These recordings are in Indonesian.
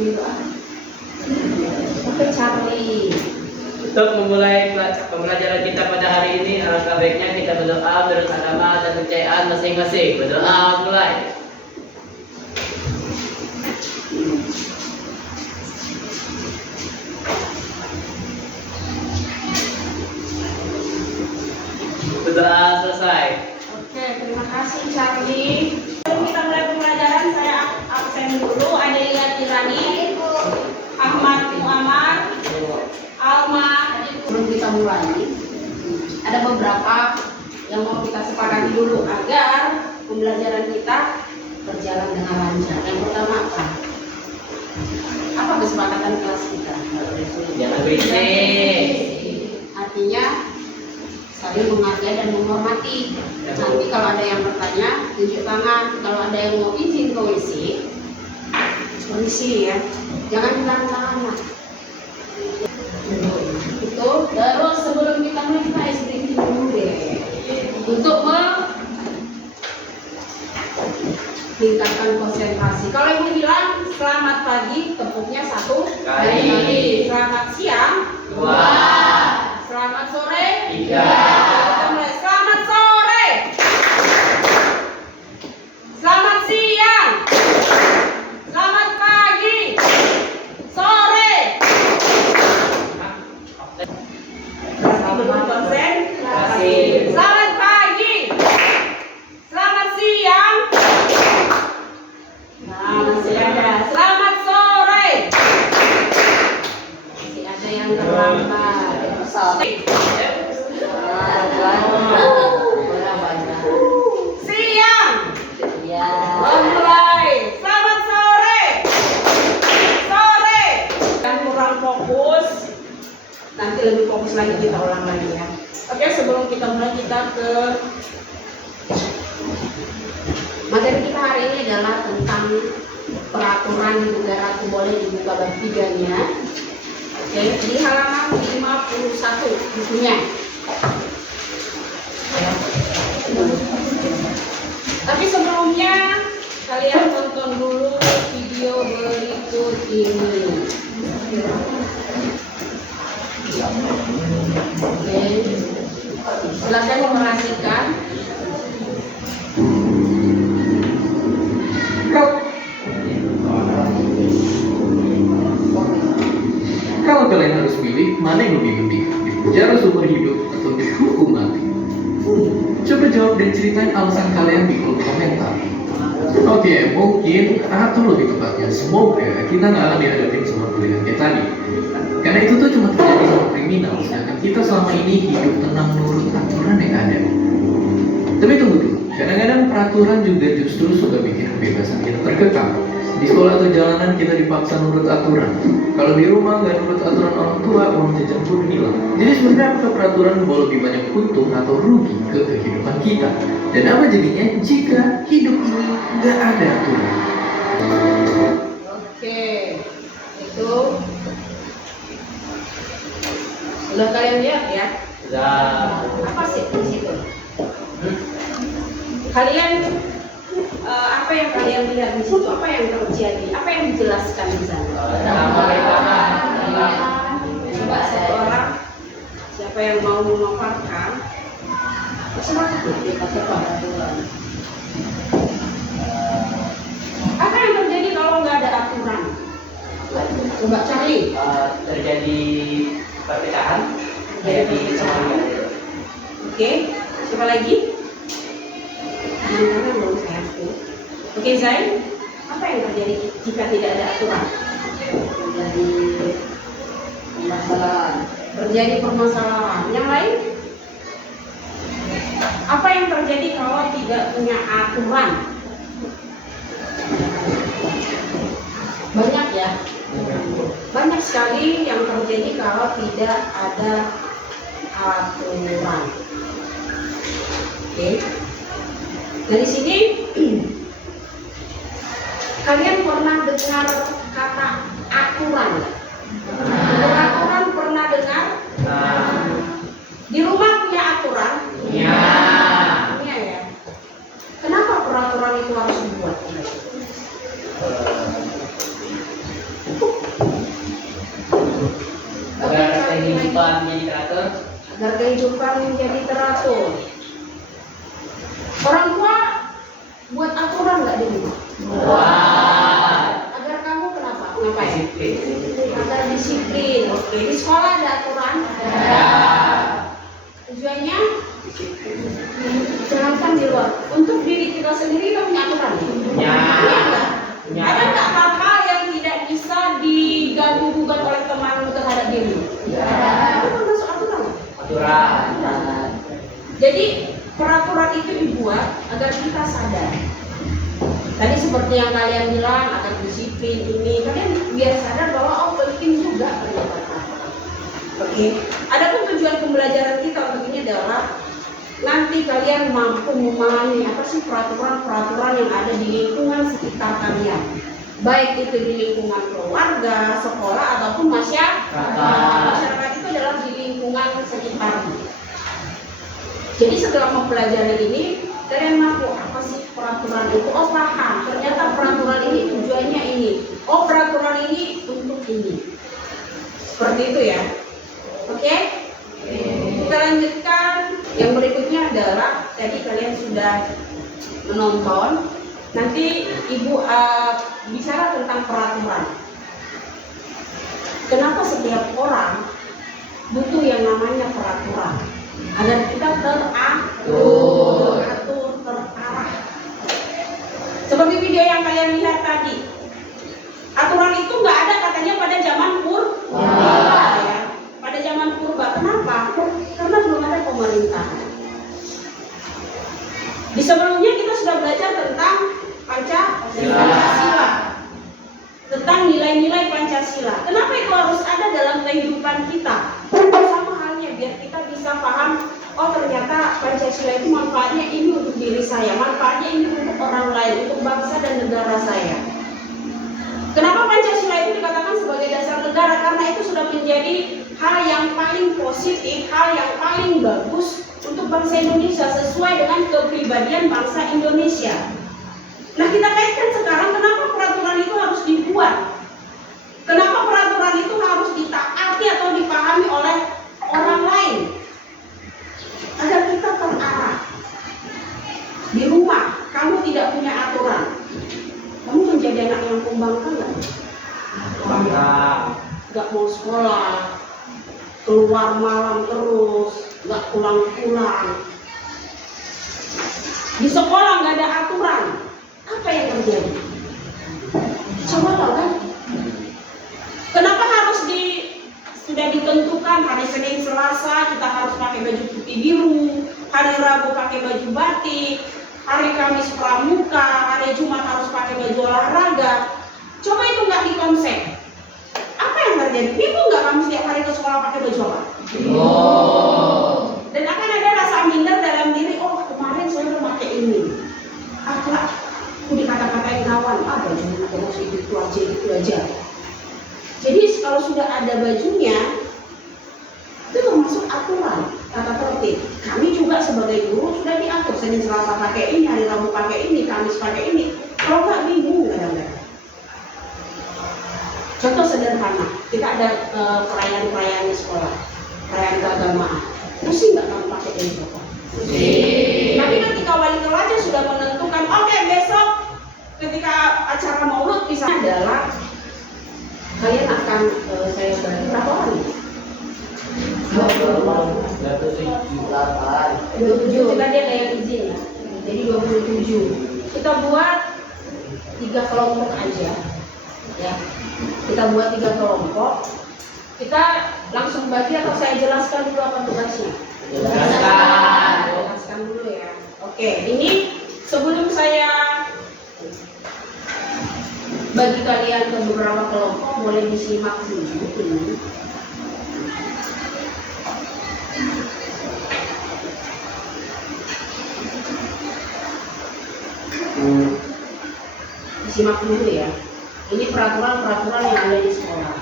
berdoa. Oke, Charlie. Untuk memulai pembelajaran kita pada hari ini, alangkah baiknya kita berdoa menurut agama dan kepercayaan masing-masing. Berdoa mulai. Berdoa selesai. Oke, terima kasih Charlie. Sebelum kita mulai pembelajaran, saya absen dulu. Ada Lia Tirani, Ahmad Muammar, Alma. Sebelum kita mulai, ada beberapa yang mau kita sepakati dulu agar pembelajaran kita berjalan dengan lancar. Yang pertama apa? Apa kesepakatan kelas kita? Jangan berisik. Artinya saling menghargai dan menghormati. Nanti kalau ada yang bertanya, tunjuk tangan. Kalau ada yang mau izin ke WC, permisi ya. Jangan bilang tangan. Itu. Terus sebelum kita mulai kita SBY dulu deh. Untuk meningkatkan konsentrasi. Kalau ibu bilang selamat pagi, tepuknya satu kali. Selamat siang, dua. Selamat sore, tiga. Selamat sore. Selamat siang. Selamat pagi. Sore. Belum konsentrasi. Selamat pagi. Selamat siang. Nah, masih ada. Selamat sore. Masih ada yang terlambat. Siang. Mulai. Selamat sore. Sore. Yang kurang fokus, nanti lebih fokus lagi, kita ulang lagi ya. Oke, sebelum kita mulai, kita ke materi kita hari ini adalah tentang peraturan di negara. Aku boleh dibuka bab 3-nya. Oke, di halaman 51 bukunya. Tapi sebelumnya kalian tonton dulu video berikut ini. Oke, silakan memperhatikan. Kalau kalian harus pilih, mana yang lebih penting? Dipenjara seumur hidup atau dihukum mati? Coba jawab dan ceritain alasan kalian di kolom komentar. Oke, mungkin atau lebih tepatnya semoga kita nggak akan dihadapin sama pilihan kayak tadi. Karena itu tuh cuma terjadi sama kriminal, sedangkan kita selama ini hidup tenang menurut aturan yang ada. Tapi tunggu dulu, kadang-kadang peraturan juga justru suka bikin kebebasan kita terkekang. Di sekolah atau jalanan kita dipaksa nurut aturan. Kalau di rumah nggak nurut aturan orang tua, uang jajan pun hilang. Jadi sebenarnya apakah peraturan membawa lebih banyak untung atau rugi ke kehidupan kita? Dan apa jadinya jika hidup ini nggak ada aturan? Oke, itu sudah kalian lihat ya? Apa sih di situ? Kalian apa yang kalian lihat di situ? Apa yang terjadi? Apa yang dijelaskan di sana? Coba satu orang, siapa yang mau memaparkan? Apa yang terjadi kalau nggak ada aturan? Coba Charlie. Terjadi perpecahan, terjadi kecemburuan. Oke, siapa lagi? Tangan belum saya hapus. Oke, Zain, apa yang terjadi jika tidak ada aturan? Terjadi permasalahan. Yang lain? Apa yang terjadi kalau tidak punya aturan? Banyak ya. Banyak sekali yang terjadi kalau tidak ada aturan. Oke. Dari sini kalian pernah dengar kata aturan? Aturan pernah dengar? Di rumah punya aturan? Ya. Punya ya. Kenapa peraturan itu harus dibuat? kehidupan menjadi teratur. Agar kehidupan menjadi teratur. Orang tua buat aturan nggak di rumah? Wah. Agar kamu kenapa? Ngapain? Disiplin. Agar disiplin. Oke, di sekolah ada aturan. Ya. Tujuannya jalankan di luar. Untuk diri kita sendiri kita punya aturan. Ya. Punya nggak? Punya. Ada nggak hal-hal yang tidak bisa diganggu-gugat oleh teman terhadap diri? Ya. Itu termasuk aturan. Aturan. Jadi peraturan itu dibuat agar kita sadar. Tadi seperti yang kalian bilang agar disiplin ini, kalian biar sadar bahwa oh penting juga ternyata. Oke. Adapun tujuan pembelajaran kita untuk ini adalah nanti kalian mampu memahami apa sih peraturan-peraturan yang ada di lingkungan sekitar kalian. Baik itu di lingkungan keluarga, sekolah ataupun masyarakat. Masyarakat itu adalah di lingkungan sekitarmu. Jadi setelah mempelajari ini, kalian mampu apa sih peraturan itu? Oh paham, ternyata peraturan ini tujuannya ini. Oh peraturan ini untuk ini. Seperti itu ya. Oke? Kita lanjutkan. Yang berikutnya adalah tadi kalian sudah menonton. Nanti ibu bicara tentang peraturan. Kenapa setiap orang butuh yang namanya peraturan? Agar kita teratur, terarah. Seperti video yang kalian lihat tadi. Aturan itu nggak ada katanya pada zaman purba. Ya. Pada zaman purba, kenapa? Karena belum ada pemerintahan. Di sebelumnya kita sudah belajar tentang Pancasila. Tentang nilai-nilai Pancasila. Kenapa itu harus ada dalam kehidupan kita? Sama halnya biar kita bisa paham, oh ternyata Pancasila itu manfaatnya ini untuk diri saya, manfaatnya ini untuk orang lain, untuk bangsa dan negara saya. Kenapa Pancasila itu dikatakan sebagai dasar negara? Karena itu sudah menjadi hal yang paling positif, hal yang paling bagus untuk bangsa Indonesia sesuai dengan kepribadian bangsa Indonesia. Nah kita kaitkan sekarang kenapa peraturan itu harus dibuat? Kenapa peraturan itu harus ditaati atau dipahami oleh orang lain? Agar kita terarah. Di rumah kamu tidak punya aturan, kamu menjadi anak yang pembangkang nggak? Nggak mau sekolah, keluar malam terus, nggak pulang-pulang. Di sekolah nggak ada aturan, apa yang terjadi? Coba tahu kan? Kenapa harus sudah ditentukan hari Senin Selasa kita harus pakai baju putih biru, hari Rabu pakai baju batik, hari Kamis pramuka, hari Jumat harus pakai baju olahraga. Coba itu nggak dikonsep. Apa yang terjadi? Bingung nggak kamu setiap hari ke sekolah pakai baju apa? Dan akan ada rasa minder dalam diri. Oh kemarin saya udah pakai ini. Aku dikata-katain kawan. Baju terus itu aja. Jadi kalau sudah ada bajunya, itu termasuk aturan, tata tertib. Kami juga sebagai guru sudah diatur. Senin Selasa pakai ini, hari Rabu pakai ini, Kamis pakai ini. Kalau nggak bingung kadang-kadang. Contoh sederhana, kita ada perayaan-perayaan di sekolah, perayaan keagamaan. Pusing nggak kamu pakai ini apa? Tapi ketika wali kelasnya sudah menentukan, oke, besok ketika acara maulud misalnya adalah kalian akan saya bagi berapa hari? 27 kita dia kayak izin ya. Jadi 27. Kita buat 3 kelompok aja. Ya. Kita buat 3 kelompok. Kita langsung bagi atau saya jelaskan dulu apa tugasnya? Jelaskan dulu ya. Oke, ini sebelum saya bagi kalian ke beberapa kelompok, boleh disimak dulu ini. Disimak dulu ya. Ini peraturan-peraturan yang ada di sekolah.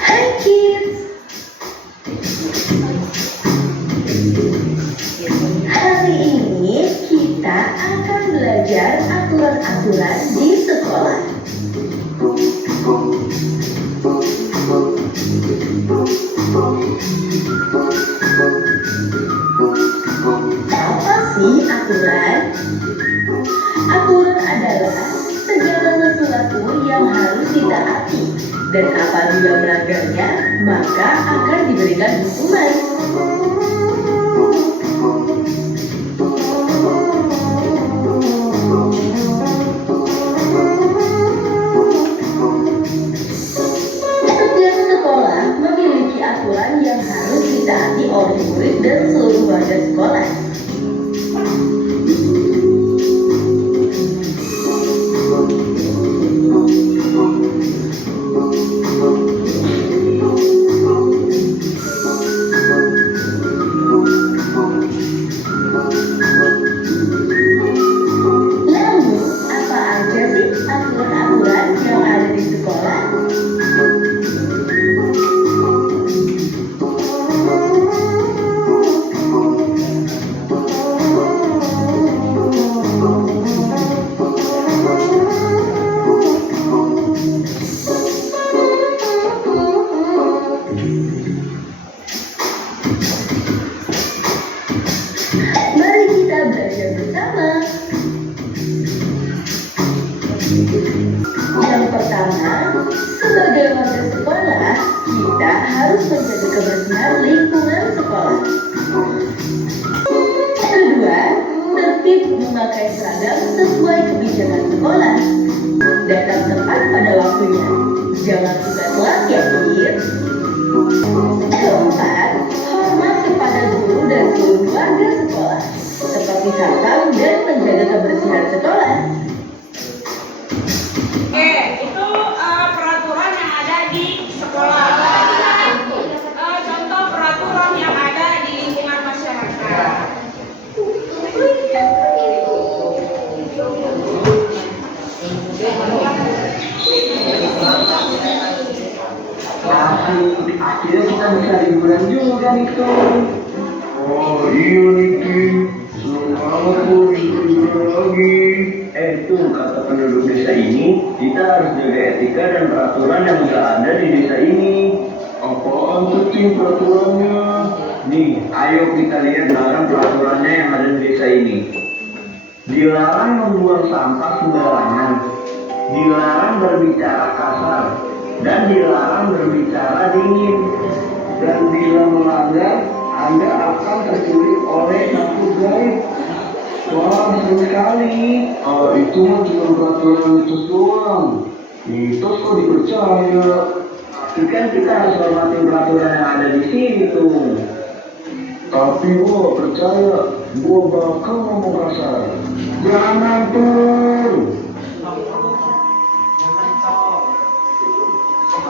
Hai kids. Hari ini kita akan belajar aturan-aturan di sekolah. Aturan adalah segala sesuatu yang harus ditaati, dan apabila melanggarnya, maka akan diberikan hukuman. Setiap sekolah memiliki aturan yang harus ditaati oleh murid dan seluruh warga sekolah. Lalu, apa aja sih aturan-aturan yang ada di sekolah? Mari kita belajar bersama. Yang pertama, sebagai warga sekolah, kita harus menjaga kebersihan lingkungan sekolah. Kedua, tertib memakai seragam sesuai kebijakan sekolah. Datang tepat pada waktunya. Jangan suka telat ya, kids. Keempat, hormat kepada guru dan seluruh warga sekolah, seperti satpam dan menjaga kebersihan sekolah. Oke, itu peraturan yang ada di sekolah. Contoh peraturan yang ada di lingkungan masyarakat. Akhirnya kita bisa liburan juga nih tuh. Oh iya nih Kim, seneng banget tuh bisa liburan lagi. Tuh kata penduduk desa ini, kita harus jaga etika dan peraturan yang udah ada di desa ini. Apaan tuh Kim peraturannya? Nih, ayo kita lihat bareng peraturannya yang ada di desa ini. Dilarang membuang sampah sembarangan, dilarang berbicara kasar, dan dilarang berbicara dingin. Dan bila melanggar, Anda akan terculik oleh makhluk gaib. Wah, seru sekali. Itu mah cuma peraturan mitos doang. Mitos kok dipercaya? Tapi kan kita harus hormati peraturan yang ada di sini tuh. Tapi gua percaya, gua bakal ngomong kasar. Jangan tuh.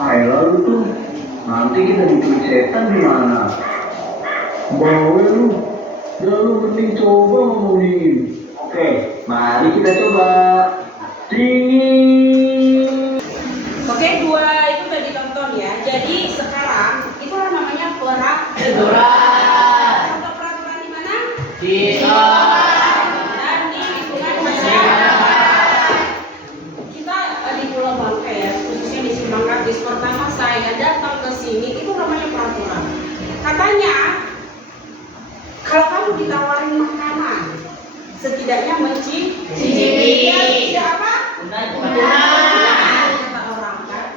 Lalu tuh, nanti kita diculik setan gimana? Bawa lu, ya lu mending coba ngomongin. Oke, mari kita coba. Dingin. Oke, dua itu udah ditonton ya. Jadi sekarang itulah namanya Peraturan. Contoh peraturan di mana? Di sekolah. Dan di lingkungan masyarakat. Kita di Pulau Bangka ya, khususnya di Simpang Gadis. Pertama saya datang ke sini itu namanya peraturan. Katanya kalau kamu ditawarin makanan, setidaknya mencicipi. Tidak apa? Kata orang kan.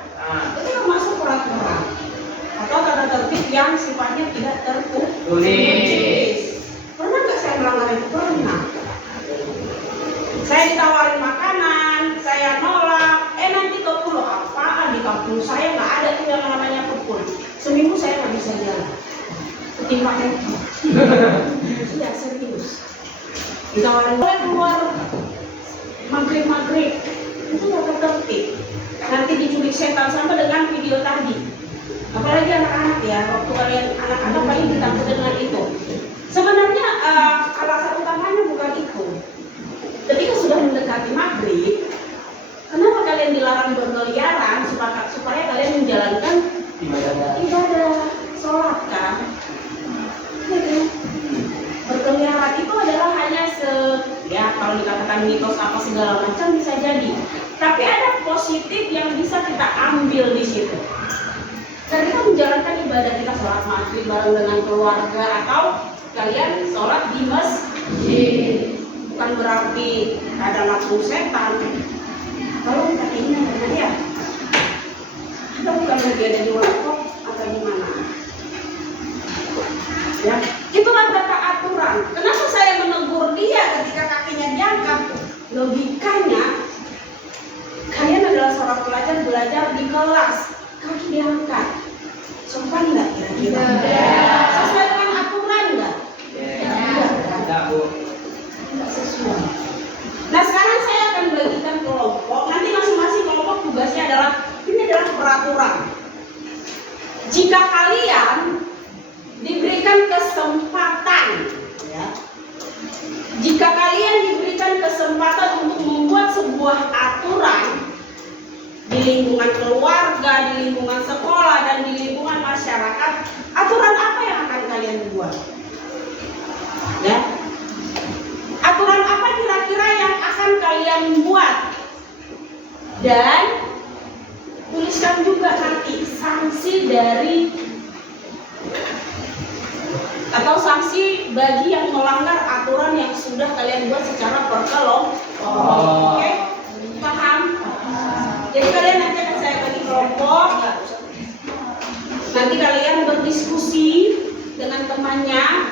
Itu termasuk peraturan atau tanda tertib yang sifatnya tidak tertulis. Pernah nggak saya melanggar itu? Pernah. Saya ditawarin makanan, saya nolak. Nanti ke pulau apaan? Di kampung saya nggak ada tuh yang namanya kebun. Seminggu saya nggak bisa jalan. Ketimbang itu. Iya serius. Ditawarin boleh keluar maghrib itu nggak tertib. Nanti diculik setan sama dengan video tadi. Apalagi anak-anak ya, waktu kalian anak-anak paling ditakut dengan itu. Sebenarnya alasan utamanya bukan itu. Ketika sudah mendekati maghrib, kenapa kalian dilarang berkeliaran supaya kalian menjalankan ibadah sholat kan? Berkeliaran itu adalah hanya ya kalau dikatakan mitos apa segala macam bisa jadi. Tapi ada positif yang bisa kita ambil di situ. Dan kita menjalankan ibadah kita sholat maghrib bareng dengan keluarga atau kalian sholat di masjid. bukan berarti ada langsung setan. Kalau kita ini ada dia, kita bukan lagi ada di laptop atau di mana. Ya, itulah kata aturan. Kenapa saya menegur dia ketika kakinya diangkat? Logikanya, kalian adalah seorang pelajar belajar di kelas, kaki diangkat. Sopan nggak kira-kira? Sesuai dengan aturan nggak? Tidak, Bu. Tidak sesuai. Nah sekarang saya akan bagikan kelompok. Nanti masing-masing kelompok tugasnya adalah ini adalah peraturan. Jika kalian diberikan kesempatan, ya, jika kalian diberikan kesempatan untuk membuat sebuah aturan di lingkungan keluarga, di lingkungan sekolah, dan di lingkungan masyarakat, aturan apa yang akan kalian buat? Ya, aturan apa kira-kira yang akan kalian buat? Dan tuliskan juga nanti sanksi dari atau sanksi bagi yang melanggar aturan yang sudah kalian buat secara berkelompok. Oke? Paham? Jadi kalian nanti akan saya bagi kelompok. Nanti kalian berdiskusi dengan temannya.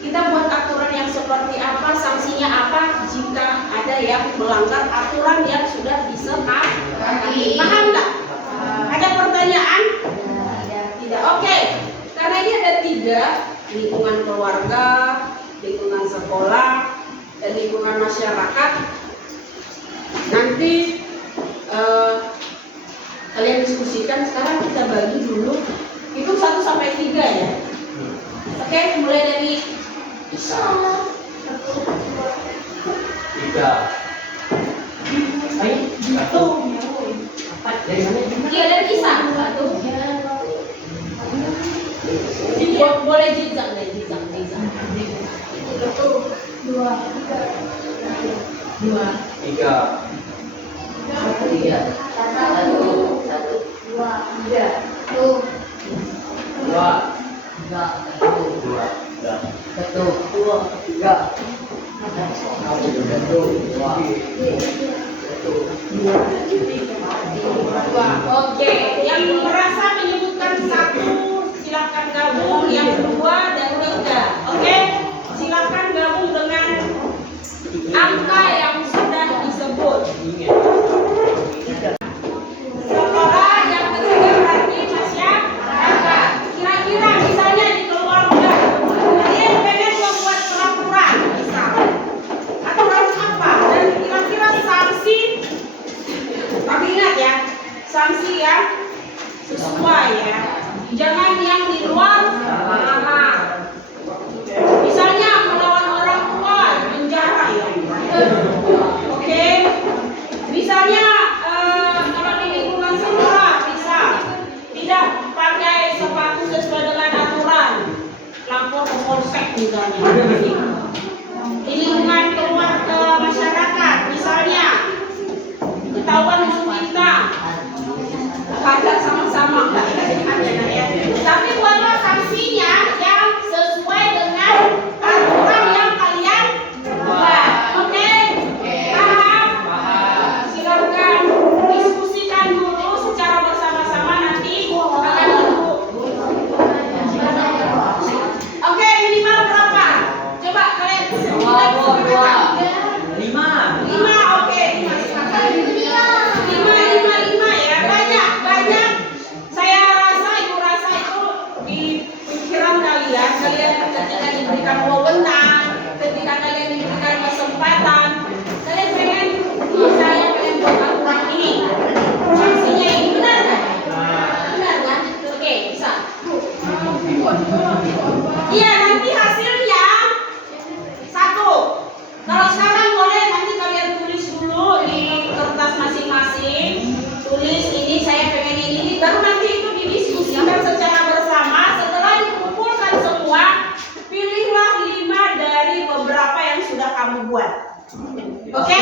Kita buat aturan yang seperti apa, sanksinya apa jika ada yang melanggar aturan yang sudah disepakati. Paham nggak? Ada pertanyaan? Tidak. Oke. Karena ini ada 3, lingkungan keluarga, lingkungan sekolah, dan lingkungan masyarakat. Nanti kalian diskusikan. Sekarang kita bagi dulu. Itu 1 sampai 3 ya. Oke, mulai dari Isa. 3. Ayo, 1. 4. Dari mana? Iya, dari Isa. 1. Boleh jejak deh, jejak. 2. 3. Oke, yang merasa menyebutkan 1 silakan gabung, yang 2 dan 3. Oke, silakan gabung dengan angka yang sudah disebut. Sekolah yang ketiga berarti masyarakat. Kira-kira misalnya di keluarga, kalian pengen membuat peraturan, misal aturan apa? Dan kira-kira sanksi. Tapi ingat ya, sanksi yang sesuai ya. Jangan yang di luar nalar. Misalnya melawan orang tua, penjara ya. Oke. Misalnya kalau di lingkungan sekolah bisa tidak pakai sepatu sesuai dengan aturan, lapor ke polsek misalnya. Di lingkungan keluar ke masyarakat, misalnya ketahuan musuh kita, hajar sama-sama. Tapi buatlah sanksinya yang sesuai dengan aturan yang kalian buat. Oke? Paham? Silakan diskusikan dulu secara bersama-sama nanti akan dulu. Oke, minimal berapa? Coba kalian sebutkan. 5. 5, oke. 5 ya. Banyak. Saya rasa, ibu rasa itu di pikiran kalian ketika diberikan wewenang, ketika kalian diberikan kesempatan, kalian pengen buat aturan ini. Sanksinya ini benar nggak? Benar kan? Oke, bisa. Iya, nanti hasilnya 1. Kalau sekarang boleh nanti kalian tulis dulu di kertas masing-masing. Tulis ini saya pengen ini, baru nanti itu didiskusikan secara bersama. Setelah dikumpulkan semua, pilihlah 5 dari beberapa yang sudah kamu buat. Oke?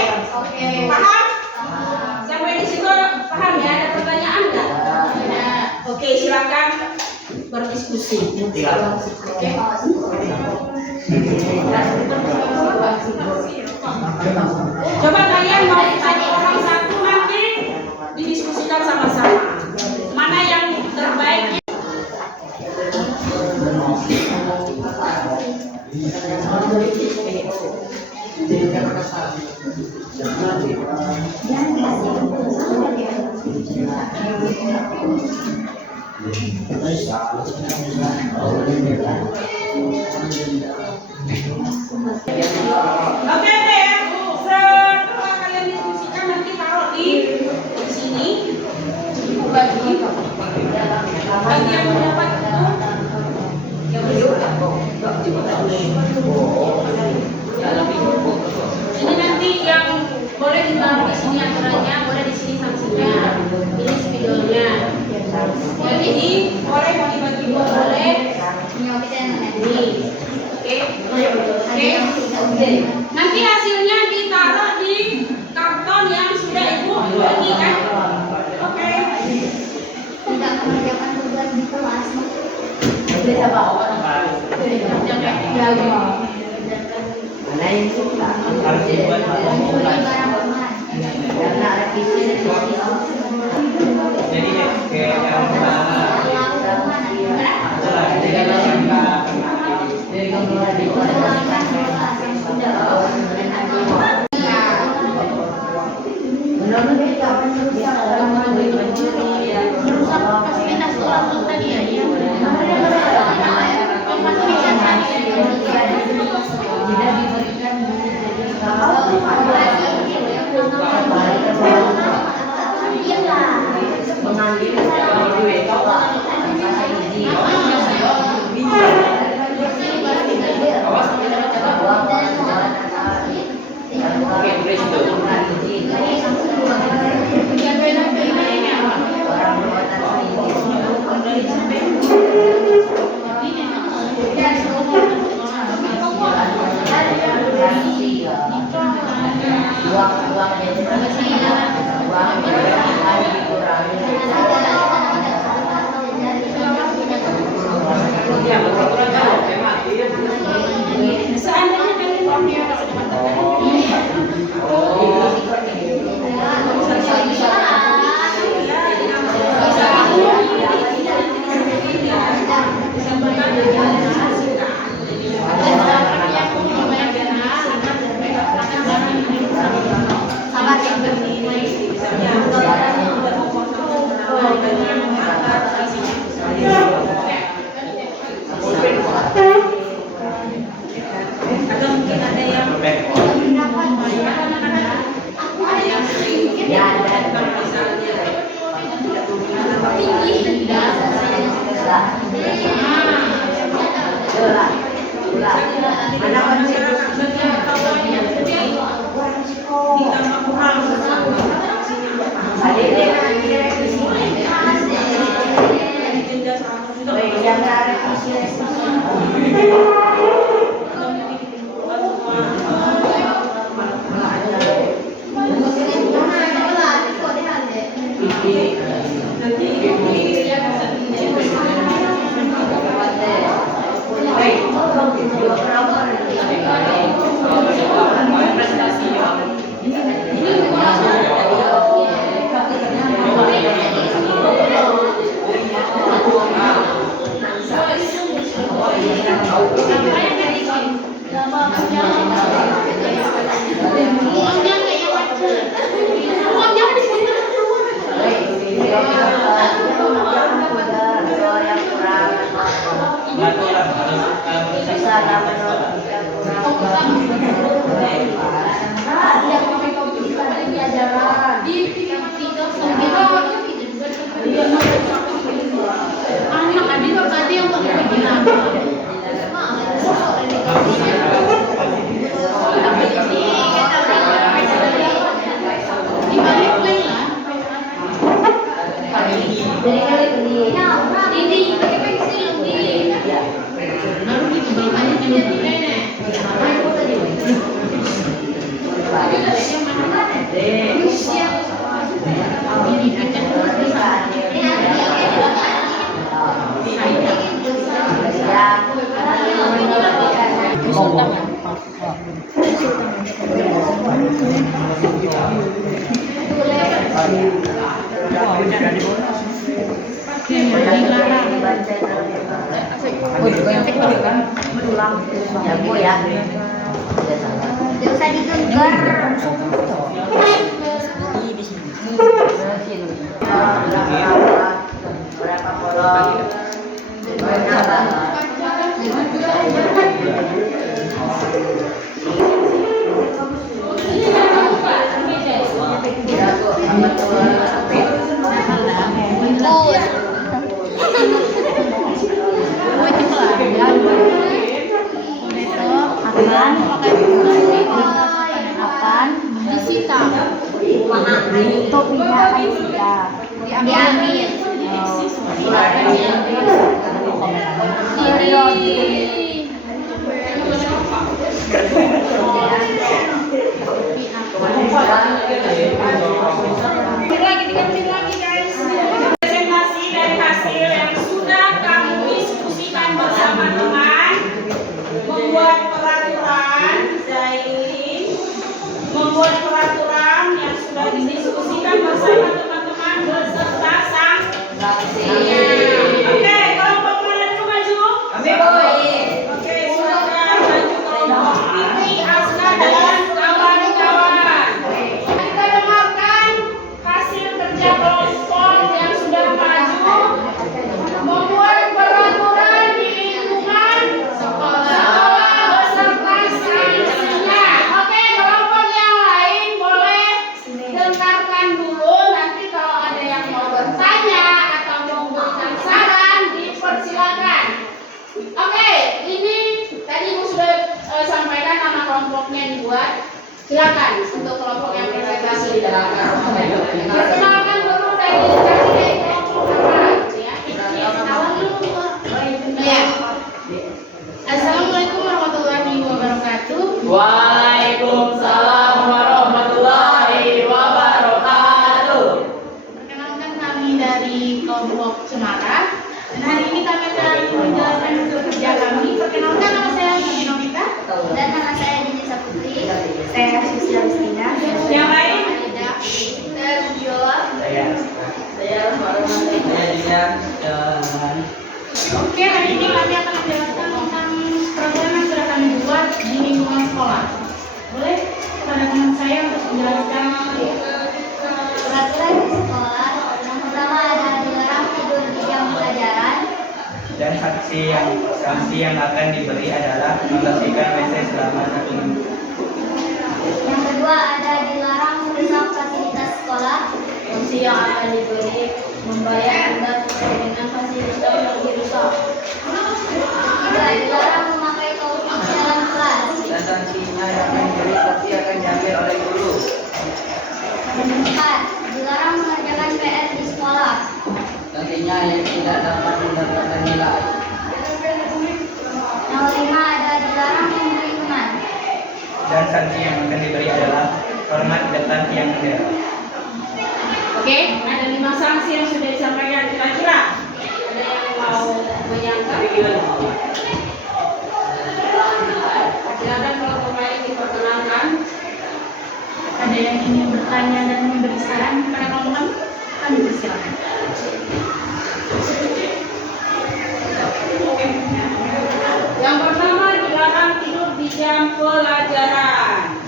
Paham? Sampai di situ paham ya? Ada pertanyaan nggak? Oke, silakan berdiskusi. Oke. Coba kalian mau satu orang satu nanti didiskusikan sama-sama. Mana yang terbaik? Oke deh, setelah kalian diskusikan nanti taruh di sini. Bagi yang mendapat itu ini nanti yang boleh ditaruh di sini aturannya, boleh di sini sanksinya. Ini spidolnya. Yang ini boleh mau dibagi dua boleh. Ini. Oke. Nanti hasilnya ditaruh di karton yang sudah ibu bagi kan? Oke. Tidak mengerjakan tugas di kelas. Mana yang suka harus dibuat Karena revisi jadi kayak Uangnya kayak macet. Gak usah digenggam. Presentasi dari hasil yang sudah kamu diskusikan bersama teman, membuat peraturan yang sudah didiskusikan bersama teman-teman beserta sang saksinya. Oke, kelompok mana dulu maju? Oke, silakan maju kelompok Fitri, Asna dan kawan-kawan. Kita dengarkan hasil kerja kelompok yang sudah maju membuat peraturan di lingkungan sekolah beserta sanksinya. Oke, kelompok yang lain boleh dengarkan dulu. Nanti kalau ada yang mau bertanya atau mau memberikan saran, dipersilakan. Oke, ini tadi Ibu sudah sampaikan nama kelompoknya dibuat. Silakan untuk kelompok yang presentasi. Perkenalkan dulu dari kelompok apa? Ya. Ya. Assalamualaikum warahmatullahi wabarakatuh. Waalaikumsalam warahmatullahi wabarakatuh. Perkenalkan kami dari kelompok Cemara. Dan hari ini kami akan menjelaskan hasil kerja kami. Perkenalkan, nama saya Gigi Novita. Dan nama saya Dini Saputri. Saya Susia Rustina. Yang lain? Saya Joa. Oke, hari ini kami akan menjelaskan tentang program yang sudah kami buat di lingkungan sekolah. Boleh kepada teman saya untuk menjelaskan? Peraturan di sekolah. Yang pertama ada dilarang tidur di jam pelajaran. Dan sanksi yang akan diberi adalah membersihkan WC selama 1 minggu. Yang kedua ada dilarang merusak fasilitas sekolah. Sanksi yang akan diberi membayar denda sesuai dengan fasilitas yang dirusak. Tiga, dilarang memakai topi di dalam kelas. Dan sanksinya yang akan diberi pasti akan diambil oleh guru. Empat, dilarang mengerjakan PR di sekolah. Sanksinya yang tidak dapat mendapatkan nilai. Yang lima ada dilarang memberi teman. Dan sanksi yang akan diberi adalah hormat di depan tiang bendera. Oke, ada 5 sanksi yang sudah disampaikan. Kira-kira ada yang mau menyangka? Silakan kalau pemain diperkenalkan. Ada yang ingin bertanya dan memberi saran kepada kelompok kami persilakan. Yang pertama, dilarang tidur di jam pelajaran.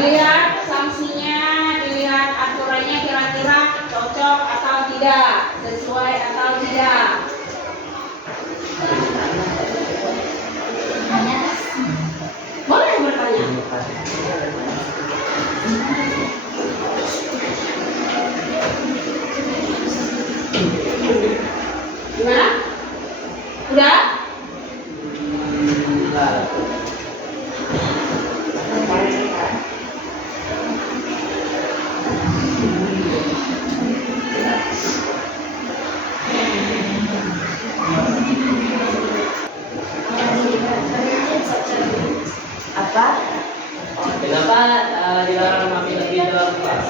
Dilihat sanksinya, dilihat aturannya kira-kira cocok atau tidak, sesuai atau tidak. Boleh bertanya. Gimana? Udah? Kenapa dilarang mampir lebih dalam kelas?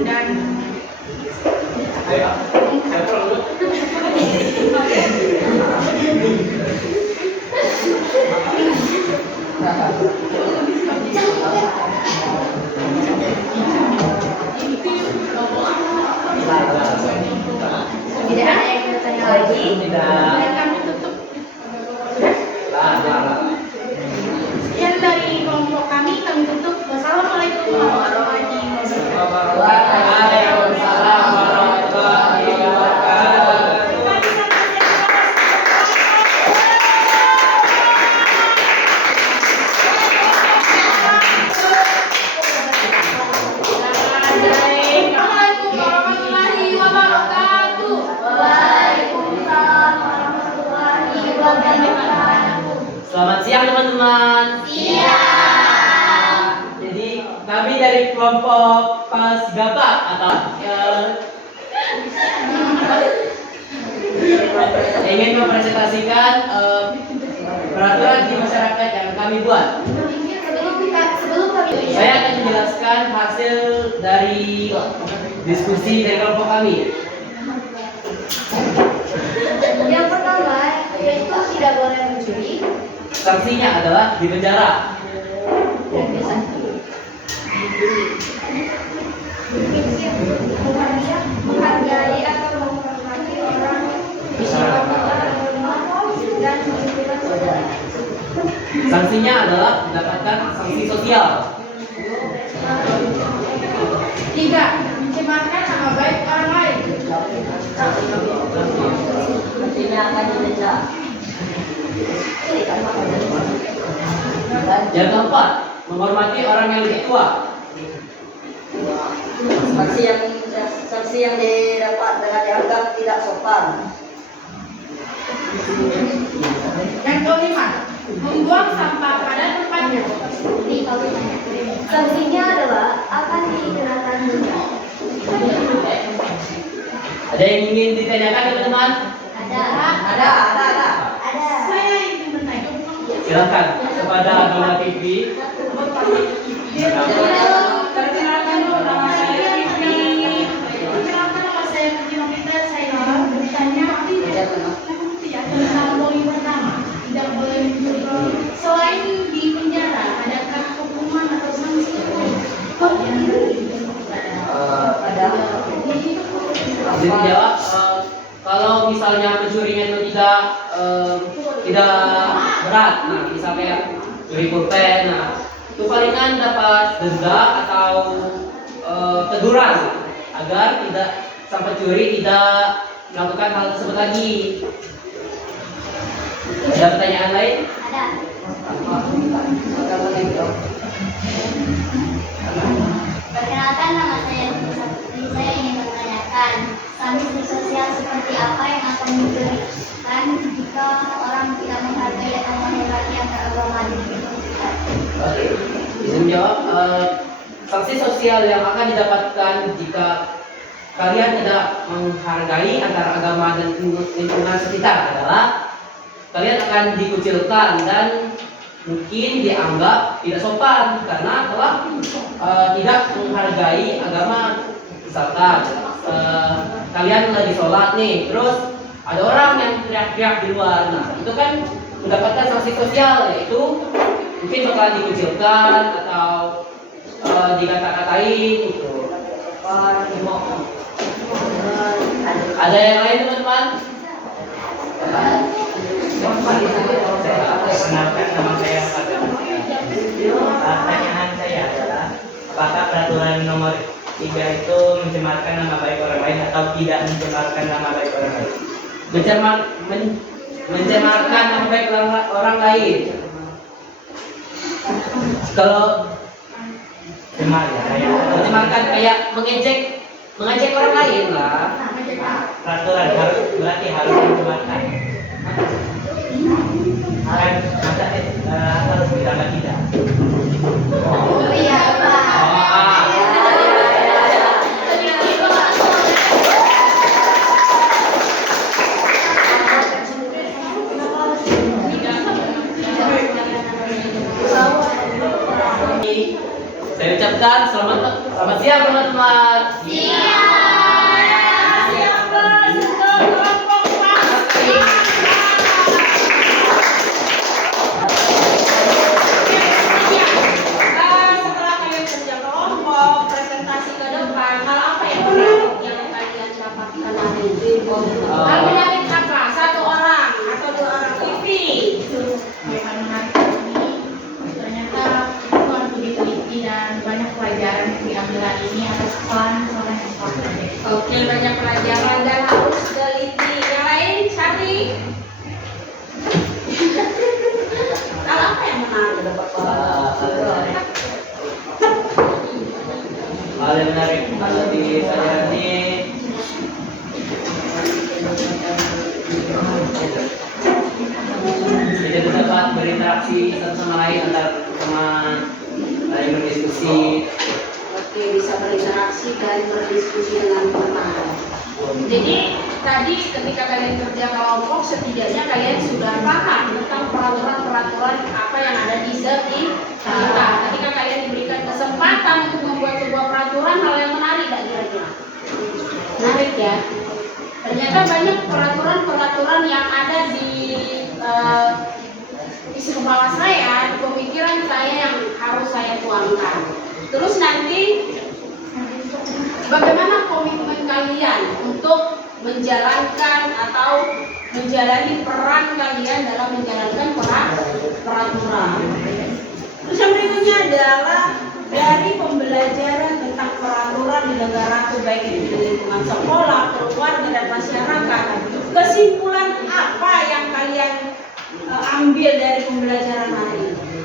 dan Tidak ada yang bertanya lagi. kami tutup. Sekian dari kelompok kami tutup. Wassalamualaikum warahmatullahi wabarakatuh. Waalaikumsalam warahmatullahi wabarakatuh. Assalamualaikum warahmatullahi wabarakatuh. Waalaikumsalam warahmatullahi wabarakatuh. Selamat siang teman-teman. Siang. Jadi kami dari kelompok Pas Gabak atau ingin mempresentasikan peraturan di masyarakat yang kami buat. Sebelum kami Saya akan menjelaskan hasil dari diskusi dari kelompok kami. yang pertama yaitu tidak boleh mencuri. Sanksinya adalah di penjara. Menghargai atau menghormati orang dan menunjukkan saudara. Sanksinya adalah mendapatkan sanksi sosial. 3. Mencemarkan nama baik orang lain. Mestinya akan didenda. Yang keempat, menghormati orang yang lebih tua. Sanksi yang didapat dengan dianggap tidak sopan. Yang kelima, membuang sampah pada tempatnya. Sanksinya adalah akan dikenakan denda. Ada yang ingin ditanyakan teman-teman? Ada. Saya ingin bertanya. Silakan kepada Agama TV. Perkenalkan dulu nama saya Fitri. Perkenalkan nama saya Fitri Novita. Saya bertanya tentang poin pertama, tidak boleh mencuri. Selain di penjara, adakah hukuman atau sanksi? Jadi jawab, kalau misalnya pencurinya itu tidak berat, nah misalnya kayak curi pulpen, nah itu palingan dapat denda atau teguran agar tidak sampai curi tidak melakukan hal tersebut lagi. Ada pertanyaan lain? Ada. Perkenalkan nama saya Nurul. Saya ingin bertanyakan sanksi sosial seperti apa yang akan diberikan jika orang tidak menghargai atau menghormati antaragama di universitas. Bisa menjawab, sanksi sosial yang akan didapatkan jika kalian tidak menghargai antara agama dan lingkungan sekitar adalah kalian akan dikucilkan dan mungkin dianggap tidak sopan karena telah tidak menghargai agama. Misalkan kalian lagi sholat nih, terus ada orang yang teriak-teriak di luar, nah itu kan mendapatkan sanksi sosial, yaitu mungkin bakalan dikucilkan atau dikata-katain gitu. Ada yang lain teman-teman? Perkenalkan nama saya Fajar. Pertanyaan saya adalah apakah peraturan nomor 3 itu mencemarkan nama baik orang lain atau tidak mencemarkan nama baik orang lain? Mencemarkan nama baik orang lain. Kalau Cemar ya, kayak mencemarkan kayak mengejek orang lain lah. peraturan berarti harus mencemarkan. Kan masa harus ditambah tidak. Oh iya, Pak. Saya ucapkan selamat siang. siap teman-teman? Siap berkelompok pasti. Setelah kalian kerja kelompok, presentasi ke depan, hal apa yang kalian dapatkan hari ini? Hal menarik apa? Satu orang atau dua orang TV? Memang menarik ini ternyata Tuhan begitu teliti dan banyak pelajaran yang diambil hari ini atas peran seorang instruktur. Oke, banyak pelajaran dan harus teliti. Yang lain, Syari? Hal apa yang menarik? Hal yang menarik kalau di pelajaran ini tidak dapat berinteraksi satu sama lain antar teman, saling berdiskusi. Oke, bisa berinteraksi dan berdiskusi dengan teman. Jadi tadi ketika kalian kerja kelompok, setidaknya kalian sudah paham tentang peraturan-peraturan apa yang ada di kita. Ketika kalian diberikan kesempatan untuk membuat sebuah peraturan, hal yang menarik tak kira-kira? Menarik ya. Ternyata banyak peraturan-peraturan yang ada di isi kepala saya, di pemikiran saya yang harus saya tuangkan. Terus nanti bagaimana komitmen kalian untuk menjalankan atau menjalani peran kalian dalam menjalankan peraturan. Terus yang berikutnya adalah dari pembelajaran tentang peraturan di negara, baik itu di lingkungan sekolah, keluarga, dan masyarakat. Kesimpulan apa yang kalian ambil dari pembelajaran hari ini?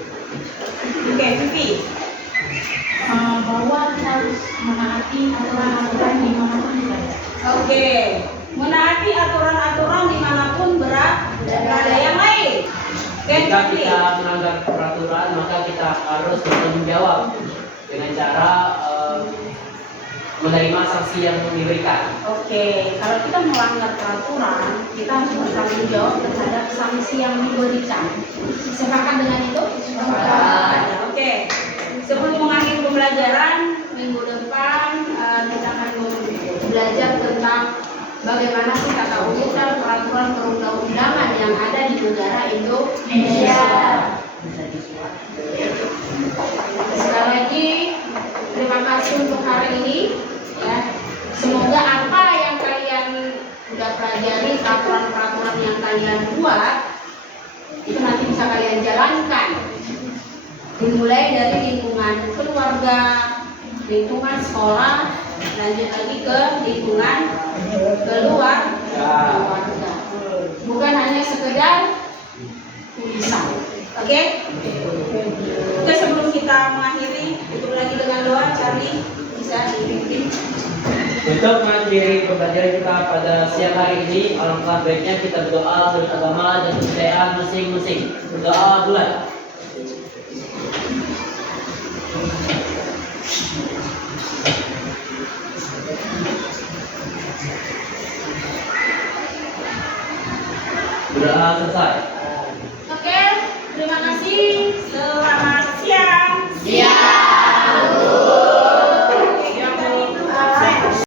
Oke, Vivi. Bahwa kita harus menaati aturan-aturan dimanapun berada. Oke, menaati aturan-aturan dimanapun berada. Yang lain? Jika kita melanggar peraturan, maka kita harus bertanggung jawab dengan cara menerima sanksi yang diberikan. Oke, kalau kita melanggar peraturan, kita harus bertanggung jawab terhadap sanksi yang diberikan. Sepakat dengan itu? Sepakat. Oke. Sebelum mengakhiri pembelajaran minggu depan, kita akan belajar tentang bagaimana sih tata urutan peraturan perundang-undangan yang ada di negara Indonesia. Sekali lagi, terima kasih untuk hari ini. Ya, semoga apa yang kalian sudah pelajari, peraturan-peraturan yang kalian buat, itu nanti bisa kalian jalankan. Dimulai dari lingkungan keluarga, lingkungan sekolah, lanjut lagi ke lingkungan keluarga. Bukan hanya sekedar tulisan. Oke? Oke, sebelum kita mengakhiri, tutup lagi dengan doa. Charlie bisa dipimpin. Untuk mengakhiri pembelajaran kita pada siang hari ini, alangkah baiknya kita berdoa menurut agama dan kepercayaan masing-masing. Berdoa mulai. Berdoa selesai.